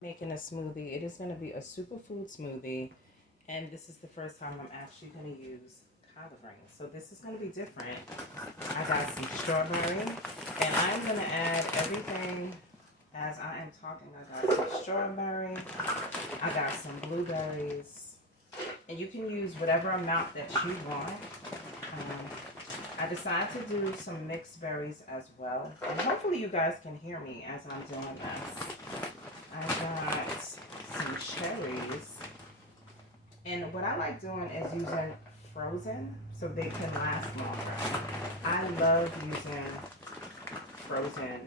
Making a smoothie. It is going to be a superfood smoothie, and this is the first time I'm actually going to use collard greens. So this is going to be different. I got some strawberry, and I'm going to add everything as I am talking. I got some strawberry, I got some blueberries, and you can use whatever amount that you want. I decided to do some mixed berries as well, and hopefully you guys can hear me as I'm doing this. I got some cherries, and what I like doing is using frozen so they can last longer. I love using frozen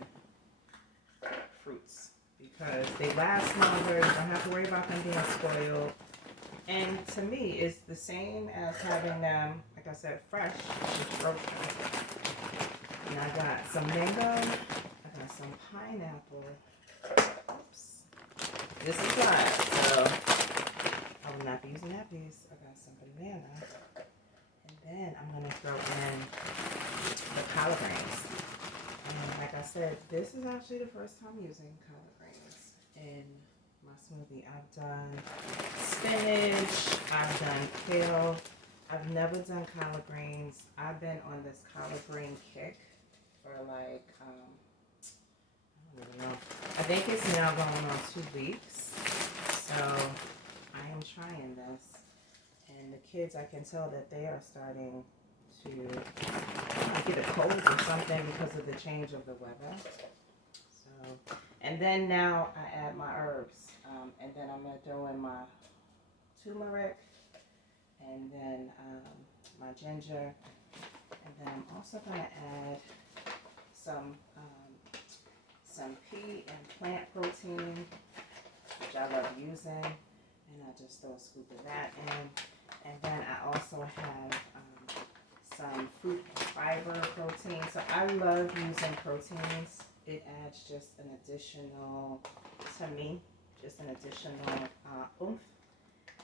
fruits because they last longer. You don't have to worry about them being spoiled. And to me, it's the same as having them, like I said, fresh, just frozen. And I got some mango, I got some pineapple. Oops. This is hot, so I will not be using that piece. I got some banana. And then I'm going to throw in the collard greens. And like I said, this is actually the first time using collard greens in my smoothie. I've done spinach, I've done kale, I've never done collard greens. I've been on this collard green kick for like, I don't even know. I think it's now going on 2 weeks. So I am trying this. And the kids, I can tell that they are starting to get a cold or something because of the change of the weather. So, and then now I add my herbs. And then I'm going to throw in my turmeric, and then my ginger, and then I'm also going to add some pea and plant protein, which I love using, and I just throw a scoop of that in. And then I also have some fruit and fiber protein. So I love using proteins. It adds just an additional, to me, just an additional oomph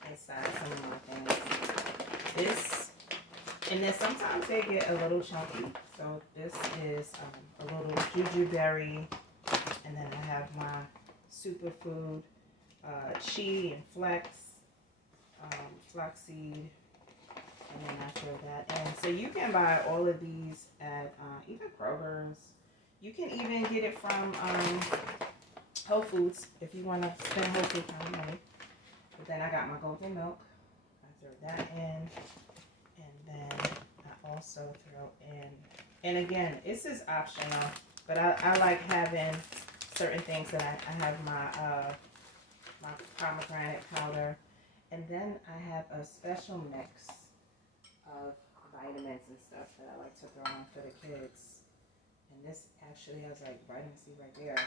inside some of my things. This, and then sometimes they get a little chunky. So this is a little juju berry, and then I have my superfood chia and flaxseed, and then I throw that in. So you can buy all of these at either Kroger's. You can even get it from Whole Foods if you want to spend Whole Food kind of money. But then I got my golden milk. I throw that in. And then I also throw in, and again, this is optional, but I like having certain things that I have my pomegranate powder. And then I have a special mix of vitamins and stuff that I like to throw in for the kids. And this actually has like vitamin C right there.